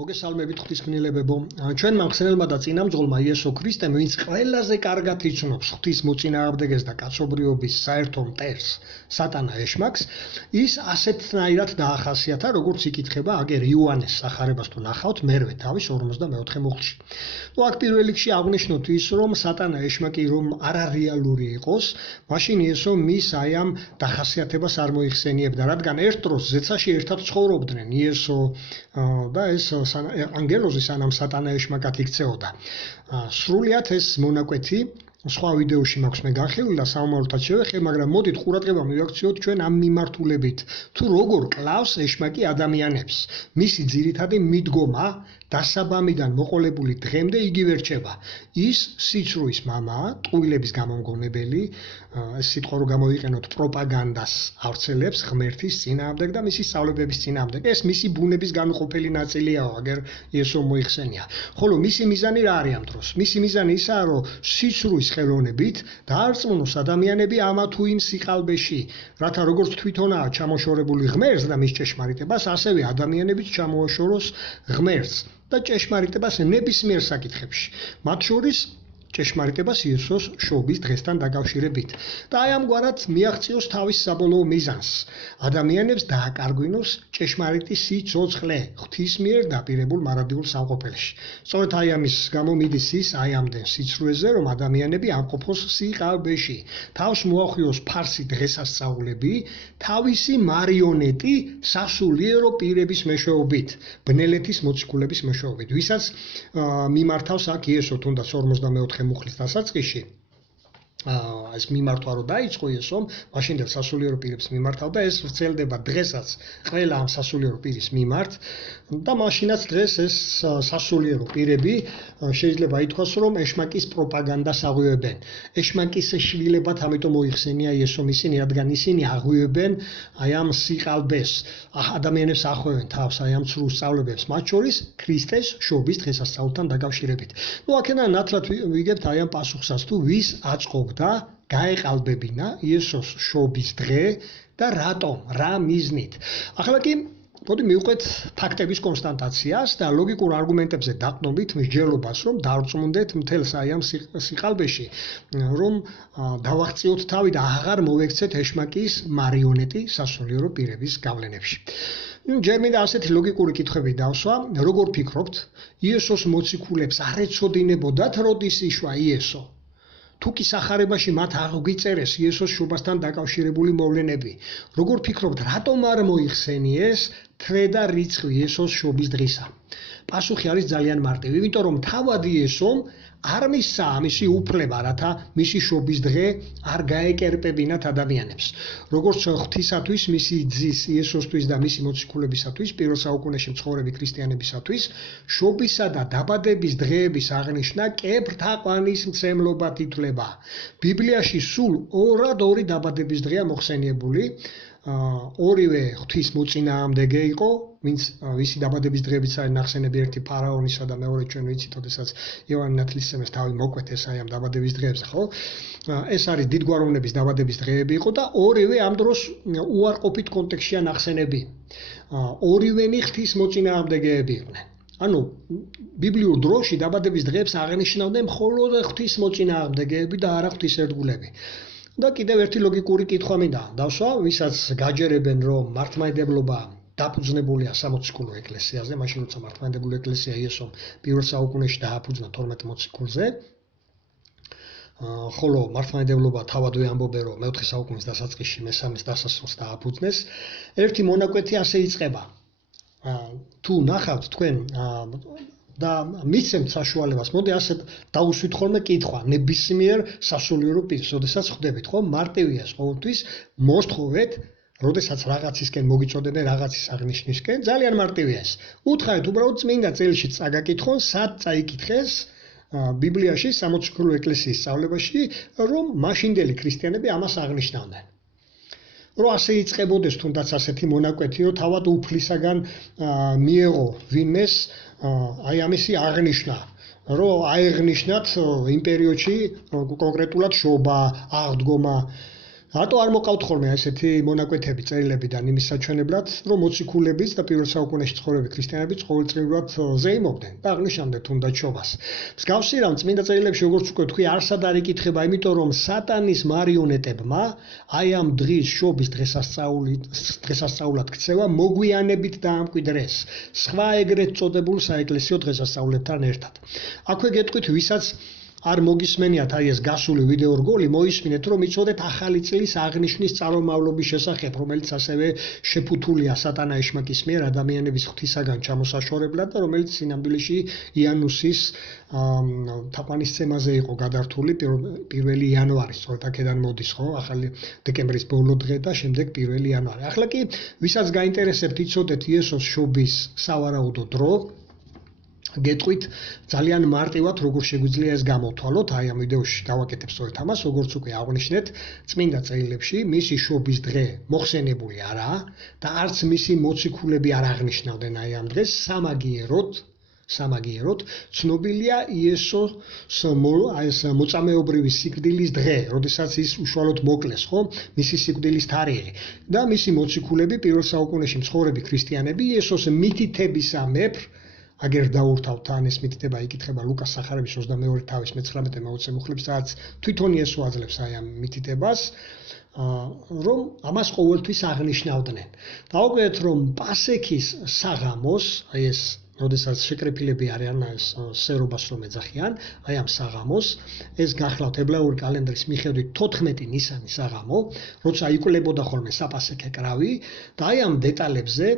მოგესალმებით ღვთისმშობლებო. ჩვენ მახსენებმა და წინამძღოლმა იესო ქრისტემ, ვინც ყველაზე კარგად იცნობს ღვთის მოწინააღმდეგეს და კაცობრიობის საერთო მტერს, სატანა ეშმაკს, ის ასეთნაირად დაახასიათა, როგორც იკითხება აგერ იოანეს სახარებას თუ ნახავთ მერვე თავის 44 მუხლში. აქ პირველ რიგში აღნიშნოთ ის, რომ სატანა ეშმაკი რომ არარეალური იყოს, მაშინ იესო მის აი ამ დახასიათებას არ მოიხსენიებდა, რადგან ერთ დროს ზეცაში ერთად ცხოვრობდნენ იესო და ეს ანგელოზი სანამ სატანა ეშმაკად იქცეოდა. სრულიად ეს მონაკვეთი სხვა ვიდეოში მაქვს მე განხილული და საომაროთაც შევეხე, მაგრამ მოდით ყურადღება მივაქციოთ ჩვენ ამ მიმართულებით, თუ როგორ კლავს ეშმაკი ადამიანებს. მისი ძირითადი მიდგომა დასაბამიდან მოყოლებული დღემდე იგივე რჩება. ის სიცრუის მამაა, ტყუილების გამომგონებელი, ეს სიტყვა რო გამოვიყენოთ პროპაგანდას ავრცელებს ღმერთის წინააღმდეგ და მისი სწავლებების წინააღმდეგ. ეს მისი ბუნების განუყოფელი ნაწილიაო, აგერ იესო მოიხსენია. ხოლო მისი მიზანი რა არის ამ დროს? მისი მიზანი ისაა, რომ სიცრუის ხელოვნებით დაარწმუნოს ადამიანები ამა თუ იმ სიყალბეში, რათა როგორც თვითონაა ჩამოშორებული ღმერთს და მის ჭეშმარიტებას, ასევე ადამიანებიც ჩამოაშოროს ღმერთს და ჭეშმარიტებას ნებისმიერ საკითხებში. მათ შორის ჭეშმარიტებას იესოს შობის დღესთან დაკავშირებით. და აი ამგვარად მიაღწიოს თავის საბოლოო მიზანს. ადამიანებს დააკარგვინოს ჭეშმარიტი სიცოცხლე ღვთის მიერ დაპირებულ მარადიულ სამყოფელში. სწორედ აი ამის გამო მიდის ის აი ამდენ სიცრუეზე, რომ ადამიანები ამყოფოს სიყალბეში. თავს მოახვიოს ფარსი დღესასწაულები, თავისი მარიონეტი სასულიერო პირების მეშვეობით, ბნელეთის მოციქულების მეშვეობით, ვისაც მიმართავს აქ იესო თუნდაც 44 მუხლის დასაწყისში. ეს მიმართვა რო დაიწყო იესომ, მაშინდელ სასულიერო პირებს მიმართავდა, ეს ვრცელდება დღესაც ყველა ამ სასულიერო პირის მიმართ და მაშინაც დღეს ეს სასულიერო პირები შეიძლება ითქვას, რომ ეშმაკის პროპაგანდას აღვივებენ. ეშმაკის შვილებად ამიტომ მოიხსენია იესომ ისინი, რადგან ისინი აღვივებენ აი ამ სიყალბეს, ადამიანებს ახვევენ თავს აი ამ ცრუ სწავლებებს, მათ შორის ქრისტეს შობის დღესასწაულთან დაკავშირებით. აქედან ნათლად ვიგებთ აი ამ პასუხსაც, თუ ვის აწყობდა გაეყალბებინა იესოს შობის დღე და რატომ, რა მიზნით. ახლა კი მოდი მივყვეთ ფაქტების კონსტატაციას და ლოგიკურ არგუმენტებზე დაყნობით მსჯელობას, რომ დავწმუნდეთ მთელს აი ამ სიყალბეში, რომ დავაღწიოთ თავი და აღარ მოვექცეთ ეშმაკის მარიონეტი სასულიერო პირების გავლენებში. ჯერ მინდა ასეთი ლოგიკური კითხვები დავსვა, როგორ ფიქრობთ, იესოს მოციქულებს არ ეცოდინებოდათ როდის იშვა იესო? თუ კი სახარებაში მათ აღვიწერეს იესოს შობასთან დაკავშირებული მოვლენები, როგორ ფიქრობთ, რატომ არ მოიხსენიეს თვე და რიცხვი იესოს შობის დღისა? პასუხი არის ძალიან მარტივი, იმიტომ რომ თავად იესომ არ მისცა ამისი უფლება, რათა მისი შობის დღე არ გაეკერპებინათ ადამიანებს. როგორც ღვთისათვის, მისი ძის იესოსთვის და მისი მოციქულებისათვის, პირველ საუკუნეში მცხოვრები ქრისტიანებისათვის, შობისა და დაბადების დღეების აღნიშვნა კეფრთაყვანის მცემლობად ითვლება. ბიბლიაში სულ ორი დაბადების დღეა მოხსენიებული. ორივე ღვთის მოწინააღმდეგე იყო, ვისი დაბადების დღეებიც არის ნახსენები, ერთი ფარაონისა და მეორე ჩვენ ვიცით, ოდესაც იოანე ნათლისმცემელს თავი მოკვეთეს აი ამ დაბადების დღეებზე, ხო? ეს არის დიდგვაროვნების დაბადების დღეები იყო და ორივე ამ დროს უარყოფით კონტექსტშია ნახსენები. ორივენი ღვთის მოწინააღმდეგეები იყვნენ. ანუ ბიბლიურ დროში დაბადების დღეებს აღნიშნავდნენ მხოლოდ ღვთის მოწინააღმდეგეები და არა ღვთისერთგულები. და კიდევ ერთი ლოგიკური კითხვა მინდა დავსვა, ვისაც გაჯერებენ, რომ მართლმადიდებლობა დაფუძნებულია სამოციქულო ეკლესიაზე, მაშინ როცა მართლმადიდებლური ეკლესია იესომ პირველ საუკუნეში დააფუძნა 12 მოციქულზე, ხოლო მართლმადიდებლობა თავადვე ამბობენ, რომ მე-4 საუკუნის დასაწყისში მესამეს დასასრულს დააფუძნეს. ერთი მონაკვეთი ასე იწყება. თუ ნახავთ თქვენ და მიცემთ საშუალებას, მოდი ასე დაუსვით ხოლმე კითხვა, ნებისმიერ სასულიერო პირს, როდესაც ხვდებით, ხო? მარტივია ყოველთვის მოსთხოვეთ, როდესაც რაღაცისკენ მოგიწოდებენ, რაღაცის აღნიშვნისკენ, ძალიან მარტივია ეს. უთხარით უბრალოდ წმინდა წელში წაგაკითხონ, სად წაიკითხეს ბიბლიაში, სამოციქულო ეკლესიის სწავლებაში, რომ მაშინდელი ქრისტიანები ამას აღნიშნავდნენ. რომ ასე იწყებოდეს თუნდაც ასეთი მონაკვეთი, რომ თავად უფლისაგან მიეღო ვინმეს აი ამისი აღნიშნა, რომ აეღნიშნათ იმ პერიოდში კონკრეტულად შობა, აღდგომა რატო არ მოყავთ ხოლმე ესეთი მონაკვეთები წერილებიდან იმის საჩვენებლად, რომ მოციქულების და პირველ საუკუნეში ცხოვრები ქრისტიანებიც ყოველწლიურად ზეიმობდნენ და აღნიშნავდნენ თუნდაც შობას. მსგავსი რამ წმინდა წერილებში როგორც უკვე თქვი, არსად არ იკითხება, იმიტომ რომ სატანის მარიონეტებმა აი ამ დღის შობის დღესასწაულად ქცევა მოგვიანებით დაამკვიდრეს სხვა ეგრეთ წოდებულ საეკლესიო დღესასწაულებთან ერთად. აქვე გეტყვით, ვისაც არ მოგისმენიათ აი ეს გასული ვიდეო რგოლი, მოისმინეთ, რომ იცოდეთ ახალი წლის აღნიშვნის წარმომავლობის შესახებ, რომელიც ასევე შეფუთულია სატანა ეშმაკის მიერ ადამიანების ღვთისაგან ჩამოსაშორებლად და რომელიც სინამდვილეში იანუსის თაყვანისცემაზე იყო გადართული 1 იანვარი, სწორედ აქედან მოდის ხო, ახალი დეკემბრის ბოლო დღე და შემდეგ 1 იანვარი. ახლა კი ვისაც გაინტერესებთ იცოდეთ იესოს შობის სავარაუდო დრო, გეტყვით ძალიან მარტივად როგორ შეგვიძლია ეს გამოვთვალოთ, აი ამ ვიდეოში გავაკეთებ სწორედ ამას, როგორც უკვე აღნიშნეთ, წმინდა წერილებში მისი შობის დღე მოხსენებული არაა და არც მისი მოციქულები არ აღნიშნავდნენ აი ამ დღეს, სამაგიეროდ ცნობილია იესოს ეს მოწამეობრივი სიკვდილის დღე, როდესაც ის უშუალოდ მოკლეს, ხო, მისი სიკვდილის თარიღი და მისი მოციქულები პირველ საუკუნეში მცხოვრები ქრისტიანები იესოს მითითებისამებრ აგერ დაურთავთ ან ეს მითითება იკითხება ლუკას სახარების 22 თავის 19 მეოცე მუხლებს, რაც თვითონ იესო აძლევს აი ამ მითითებას, რომ ამას ყოველთვის აღნიშნავდნენ. დავუკვირდეთ, რომ პასექის საღამოს, აი ეს როდესაც შეკრეფილები არიან ეს სერობას რომ ეძახიან, აი ამ საღამოს, ეს გახლავთ ებრაული კალენდრის მიხედვით 14 ნისანის საღამო, როცა იკლებოდა ხოლმე საპასექე კრავი და აი ამ დეტალებზე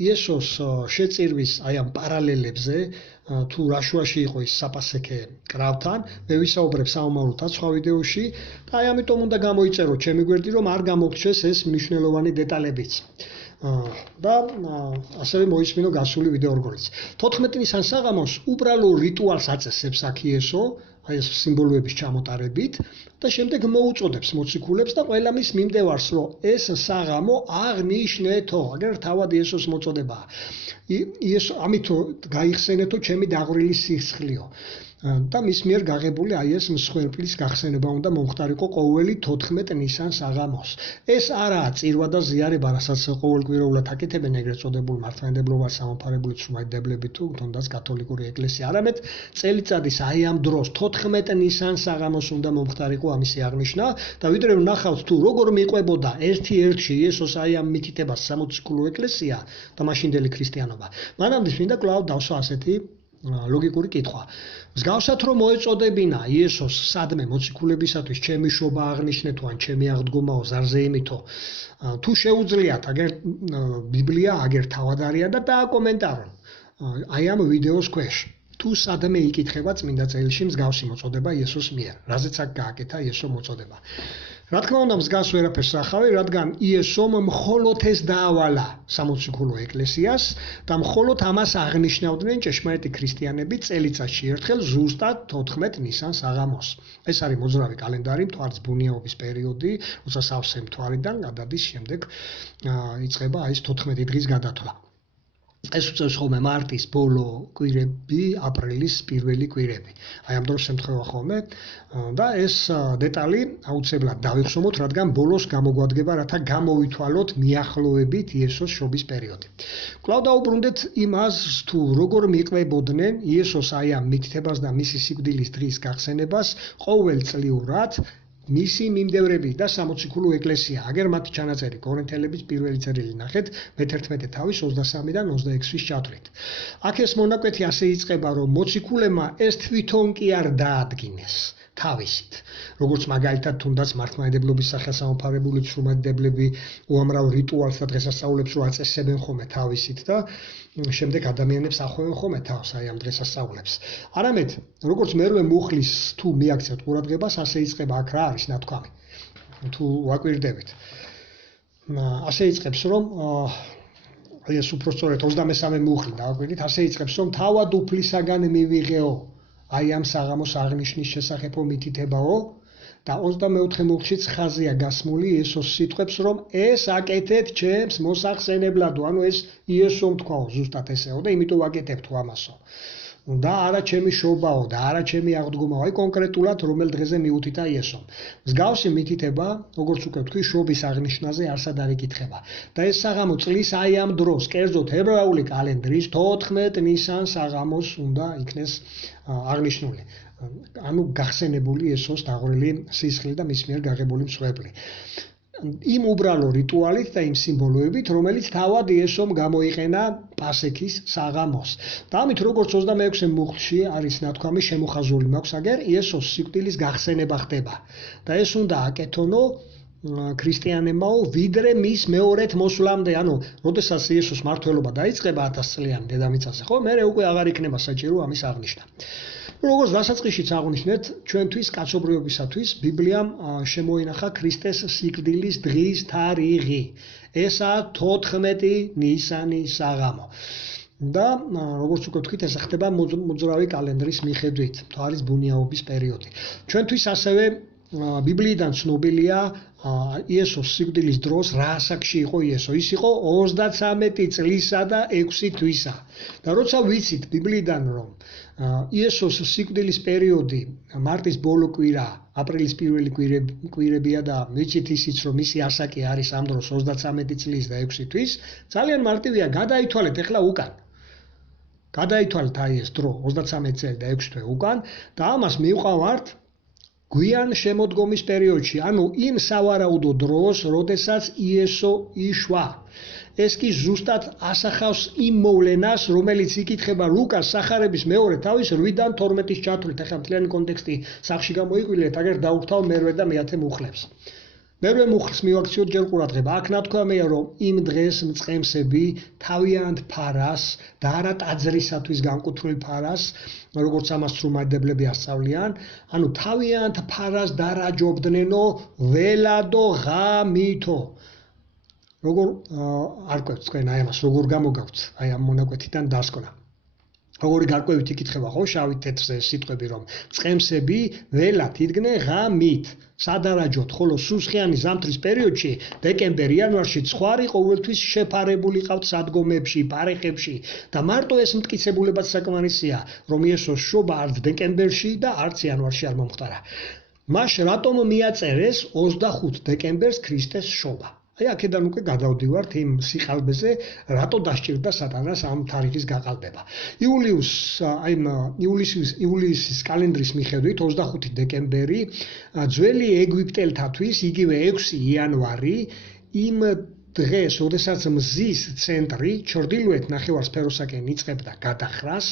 იესოს შეწირვის აი ამ პარალელებზე თუ რაშუაში იყო ის საპასექე კრავთან, მე ვისაუბრებ სამომავლოდ სხვა ვიდეოში და აი ამიტომ უნდა გამოიწეროთ ჩემი გვერდი, რომ არ გამოგჩეს ეს მნიშვნელოვანი დეტალებიც. და ასევე მოისმინო გასული ვიდეო რგოლიც. 14 ნისანის საღამოს უბრალო რიტუალს აწესებს აქ იესო, აი ეს სიმბოლოების ჩამოტარებით და შემდეგ მოუწოდებს მოციქულებს და ყველა მის მიმდევარს, რომ ეს საღამო აღნიშნეთო, აგერ თავად იესოს მოწოდებაა. იესო ამით გაიხსენეთო ჩემი დაღვრილი სისხლიო. და მის მიერ გაღებული აი ეს მსხვერპლის გახსენება უნდა მომხდარიყო ყოველი 14 ნისანის საღამოს. ეს არაა წირვა და ზიარება, რასაც ყოველკვირეულად აკეთებენ ეგრეთ წოდებულ მართლმადიდებლობას სამომფარებლით სუმაჯდებლები თუ თუნდაც კათოლიკური ეკლესია. არამედ წელიწადის აი ამ დროს 14 ნისანის საღამოს უნდა მომხდარიყო ამისი აღნიშვნა და ვიდრე ვნახავთ თუ როგორ მიყვებოდა ერთ-ერთში იესოს აი ამ მითითებას სამოციქულო ეკლესია და მაშინდელი ქრისტიანობა. მანამდე მინდა კვლავ დავსვა ასეთი ლოგიკური კითხვა. მსგავსად რომ მოეწოდებინა იესოს სადმე მოციქულებისათვის ჩემი შობა აღნიშნეთო ან ჩემი აღდგომაო ზარზე იმითო, თუ შეუძლიათ აგერ ბიბლია აგერ თავად არიან და დააკომენტარონ აი ამ ვიდეოს ქვეშ. თუ სადმე იკითხება წმინდა წერილში მსგავსი მოწოდება იესოს მიერ, რაზეც აქ გააკეთა იესო მოწოდება. რა თქმა უნდა მსგავს ვერაფერს ახავი, რადგან იესომ მხოლოდ ეს დაავალა სამოციქულო ეკლესიას და მხოლოდ ამას აღნიშნავდნენ ჭეშმარიტი ქრისტიანები წელიწადში ერთხელ ზუსტად 14 ნისანის საღამოს. ეს არის მოძრავი კალენდარი, მთვარწმუნიაობის პერიოდი, როცა სავსე მთვარიდან გადადის შემდეგ იწყება აი ეს 14 დღის გადათვლა. ეს უწევს ხოლმე მარტის ბოლო კვირები, აპრილის პირველი კვირები. აი ამ დროს ემთხვევა ხოლმე და ეს დეტალი აუცილებლად დავიხსოვოთ, რადგან ბოლოს გამოგვადგება, რათა გამოვითვალოთ მიახლოებით იესოს შობის პერიოდი. კვლავ დაუბრუნდეთ იმას, თუ როგორ მიყვებოდნენ იესოს აი ამ მითითებას და მისი სიკვდილის დღის გახსენებას ყოველწლიურად მისი მიმდევრები და სამოციქულო ეკლესია. აგერ მათი ჩანაწერი კორინთელების პირველი წერილი ნახეთ, მე-11 თავის 23-დან 26-ის ჩათვლით. აქ ეს მონაკვეთი ასე იწყება, რომ მოციქულებმა ეს თვითონ კი არ დაადგინეს თავისით. როგორც მაგალითად თუნდაც მართლმადიდებლობის სახელსამოფარებლური სუმაჯდებლები უამრავ რიტუალს და დღესასწაულებს რო აწესებენ ხოლმე თავისით და შემდეგ ადამიანებს ახვევენ ხოლმე თავს აი ამ დღესასწაულებს. არამედ როგორც მერვე მუხლის თუ მიაქცევთ ყურადღებას, ასე იწყება აქ რა არის ნათქვამი. თუ ვაკვირდებით. ასე იწყებს, რომ აი ეს უფრო სწორედ 23 მუხლი დავაკვირდით, ასე იწყებს, რომ თავად უფლისაგან მივიღეო აი ამ საღამოს აღნიშნის შესახებო მითითებაო და 24 მუხლშიც ხაზია გასმული იესოს სიტყვებს, რომ ეს აკეთეთ ჩემს მოსახსენებლად, ანუ ეს იესომ თქვაო ზუსტად ესეო და იმიტომ ვაკეთებთ ამასო. და არა ჩემი შობაო და არა ჩემი აღდგომაო. აი კონკრეტულად რომელ დღეზე მიუთითა იესომ. მსგავსი მითითება, როგორც უკვე ვთქვი, შობის აღნიშვნაზე არსად არ იკითხება. და ეს საღამო წლის აი ამ დროს, კერძოდ ებრაული კალენდრის 14 ნისანს საღამოს უნდა იქნეს აღნიშნული. ანუ გახსენებული იესოს დაღვრილი სისხლი და მის მიერ გაღებული მსხვერპლი. იმ უბრალო რიტუალით და იმ სიმბოლოებით, რომელიც თავად იესომ გამოიყენა პასექის საღამოს. და ამით როგორც 26 მუხლში არის ნათქვამი შემოხაზული მაქვს, აგერ იესოს სიკვდილის გახსენება ხდება. და ეს უნდა აკეთონო ქრისტიანებმაო, ვიდრე მის მეორედ მოსვლამდე, ანუ როდესაც იესოს მმართველობა დაიწყება 1000 წლიანი დედამიწაზე, ხო, მერე უკვე აღარ იქნება საჭირო ამის აღნიშვნა. როგორც დასაწყისშიც აღვნიშნეთ, ჩვენთვის კაცობრიობისათვის ბიბლიამ შემოინახა ქრისტეს სიკვდილის დღის თარიღი. ესაა 14 ნისანი საღამო. და როგორც უკვე ვთქვით, ეს ხდება მოძრავი კალენდრის მიხედვით. თუ არის ბუნიაობის პერიოდი. ჩვენთვის ასევე ბიბლიიდან ცნობილია იესოს სიკვდილის დროს რა ასაკში იყო იესო. ის იყო 33 წლისა და 6 თვისა. და როცა ვიცით ბიბლიიდან რომ იესოს სიკვდილის პერიოდი მარტის ბოლო კვირა, აპრილის პირველი კვირებია და ვიცით ისიც რომ მისი ასაკი არის ამ დროს 33 წლის და 6 თვის, ძალიან მარტივია გადაითვალეთ ახლა უკან. გადაითვალეთ აი ეს დრო 33 წელი და 6 თვე უკან და ამას მივყავართ გვიან შემოდგომის პერიოდში, ანუ იმ სავარაუდო დროს, როდესაც იესო იშვა. ეს კი ზუსტად ასახავს იმ მოვლენას, რომელიც იკითხება ლუკას სახარების მეორე თავის 8-დან 12-ის ჩათვლით. ახლა მთლიანი კონტექსტი სახში გამოიყვილეთ, აგერ დაუხთავ მერვე და მეათე მუხლებს. მერვე მუხლს მივაქციოთ ჯერ ყურადღება. აქ ნათქვამია, რომ იმ დღეს მწყემსები თავიანთ ფარას და არა ტაძრისათვის განკუთვნილ ფარას, როგორც ამას სრულმადებლები ასწავლიან, ანუ თავიანთ ფარას დარაჯობდნენო ველადო ღამითო. როგორ არ ყვევთ თქვენ აი ამას, როგორ გამოგაქვთ აი ამ მონაკვეთიდან დასკვნა. როგორი გარკვევით იკითხება ხო შავით თეთრზე სიტყვები, რომ წყემსები ველად იდგნენ ღამით, სადარაჯოთ, ხოლო სუსხიანი ზამთრის პერიოდში, დეკემბერ-იანვარში ცხვარი ყოველთვის შეფარებული ყავთ სადგომებში, პარეხებში და მარტო ეს მტკიცებულებაც საკმარისია, რომ იესოს შობა არც დეკემბერში და არც იანვარში არ მომხდარა. მას რატომ მიაწერეს 25 დეკემბერს ქრისტეს შობა? აი აქედან უკვე გადავდივართ იმ სიყალბეზე, რატო დასჭირდა სატანას ამ თარიღის გაყალბება. იულისის კალენდრის მიხედვით 25 დეკემბერი ძველი ეგვიპტელთათვის, იგივე 6 იანვარი, იმ დღეს, როდესაც მზის ცენტრი ჩრდილოეთ ნახევარსფეროსაკენ იწყებდა გადახრას,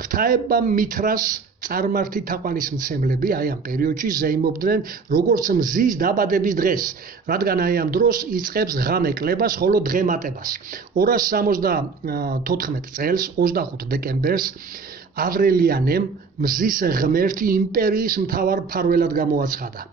ღვთაებმა მითრას წარმართი თაყვანისმცემლები აი ამ პერიოდში ზეიმობდნენ როგორც მზის დაბადების დღეს, რადგან აი ამ დროს იწყებს ღამე კლებას, ხოლო დღე მატებას. 274 წელს, 25 დეკემბერს, ავრელიანემ მზის ღმერთი იმპერიის მთავარ მფარველად გამოაცხადა.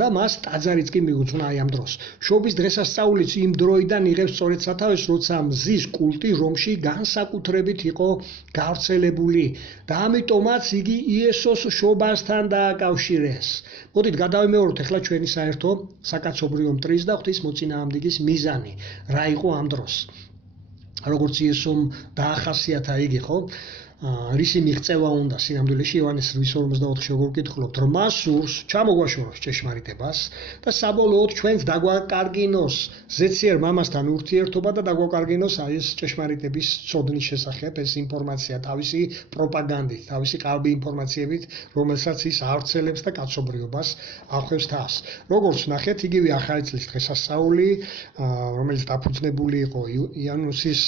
და მას ტაძარიც კი მიუძღვნა აი ამ დროს. შობის დღესასწაულიც იმ დროიდან იღებს სწორედ სათავეს, როცა მზის კულტი რომში განსაკუთრებით იყო გავრცელებული და ამიტომაც იგი იესოს შობასთან დააკავშირეს. მოდით გადავიმეოროთ ახლა ჩვენი საერთო საკაცობრიო მტრის და ღვთისმოწინააღმდეგის მიზანი. რა იყო ამ დროს? როგორც იესომ დაახასიათა იგი, ხო? რისი მიღწევა უნდა სინამდვილეში იოანეს 8:44-ში როგორ ვკითხულობთ, რომ მას სურს ჩამოგვაშოროს ჭეშმარიტებას და საბოლოოდ ჩვენც დაგვაკარგინოს ზეციერ მამასთან ურთიერთობა და დაგვაკარგინოს აი ეს ჭეშმარიტების ცოდნის შესახებ ეს ინფორმაცია თავისი პროპაგანდით, თავისი ყალბი ინფორმაციებით, რომელსაც ის ავრცელებს და კაცობრიობას ახევს თავს. როგორც ნახეთ, იგივე ახალი წლის დღესასწაული, რომელიც დაფუძნებული იყო იანუსის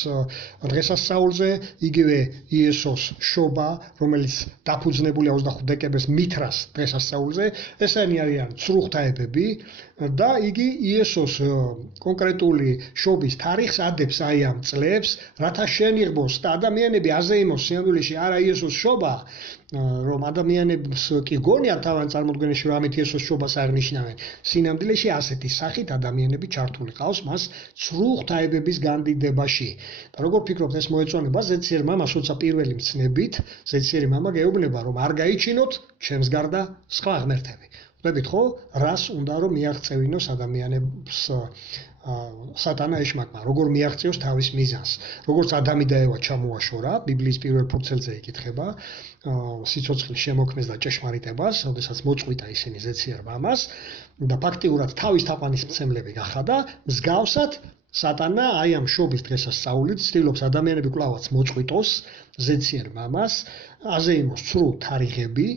დღესასწაულზე, იგივე იესოს შობა, რომელიც დაფუძნებულია 25 დეკემბერს მითრას დღესასწაულზე, ესენი არიან ცრუღთაებები და იგი იესოს კონკრეტული შობის თარიღს ადებს აი ამ წლებს, რათა შენიღბოს და ადამიანები აზეიმოს სინამდვილეში არა იესოს შობა, რომ ადამიანებს კი გონიათ თავიანთ წარმოდგენაში, რომ ამით იესოს შობას აღნიშნავენ. სინამდვილეში ასეთი სახით ადამიანები ჩართული ყავს მას ცრუღთაებების განდიდებაში. და როგორ ფიქრობთ, ეს მოეწონება ზეციერ მამას, როცა პირველი მცნებით, ზეციერი მამა გეუბნება, რომ არ გაიჩინოთ ჩემს გარდა სხვა ღმერთები. ხვდებით ხო, რას უნდა რომ მიაღწევინოს ადამიანებს სატანა ეშმაკმა, როგორ მიაღწევს თავის მიზანს, როგორც ადამი და ევა ჩამოაშორა, ბიბლიის პირველ ფურცელზე იკითხება, სიცოცხლის შემოქმნას და ჭეშმარიტებას, როდესაც მოწყვიტა ისინი ზეციერ მამას და ფაქტიურად თავის თაყვანისმცემლები გახადა, მსგავსად სატანა აი ამ შობის დღესასწაულით ცდილობს ადამიანები კვლავაც მოწყვიტოს ზეციერ მამას, აზეიმოს სრულ თარიღები,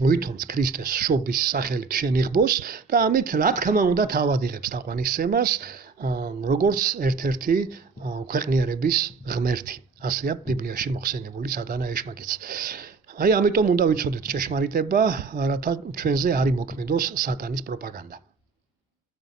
ვითომც ქრისტეს შობის სახელით შენიღბოს და ამით რა თქმა უნდა თავად იღებს თაყვანისცემას, როგორც ერთ-ერთი ქვეყნიერების ღმერთი. ასეა ბიბლიაში მოხსენებული სატანა ეშმაკიც. აი ამიტომ უნდა ვიცოდეთ ჭეშმარიტება, რათა ჩვენზე არ იმოქმედოს სატანის პროპაგანდა.